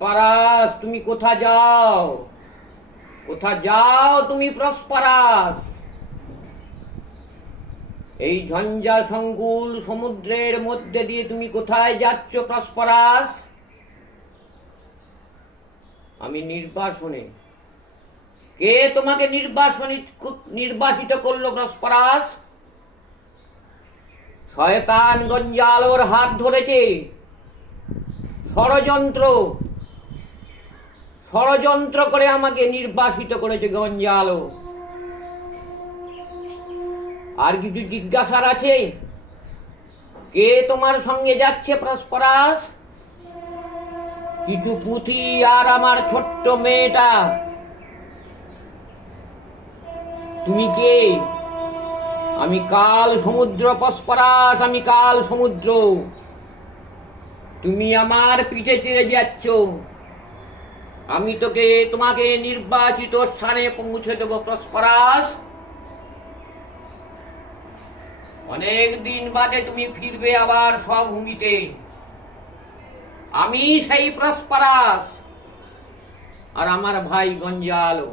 Prosperous, তুমি কোথা যাও? কোথা যাও তুমি প্রসপারাস? এই ঝঞ্ঝা সংকুল সমুদ্রের মধ্যে দিয়ে তুমি কোথায় যাচ্ছ প্রসপারাস? আমি নির্বাসনে। কে তোমাকে নির্বাসিত করলো প্রসপারাস? শয়তান গঞ্জালোর হাত ধরেছে। ষড়যন্ত্র করে আমাকে নির্বাসিত করেছে গঞ্জালো। আর কিছু জিজ্ঞাসার আছে? কে তোমার সঙ্গে যাচ্ছে প্রসপারাস? কিছু পুঁথি আর আমার ছোট্ট মেয়েটা। তুমি কে? আমি কাল সমুদ্র প্রসপারাস, আমি কাল সমুদ্র। তুমি আমার পিঠে চেড়ে যাচ্ছ। আমি তোমাকে নির্বাচিত স্থানে পৌঁছে দেব প্রসপারাস। অনেক দিন বাদে তুমি ফিরবে আবার স্বভূমিতে। আমি সেই প্রসপারাস আর আমার ভাই গঞ্জালো।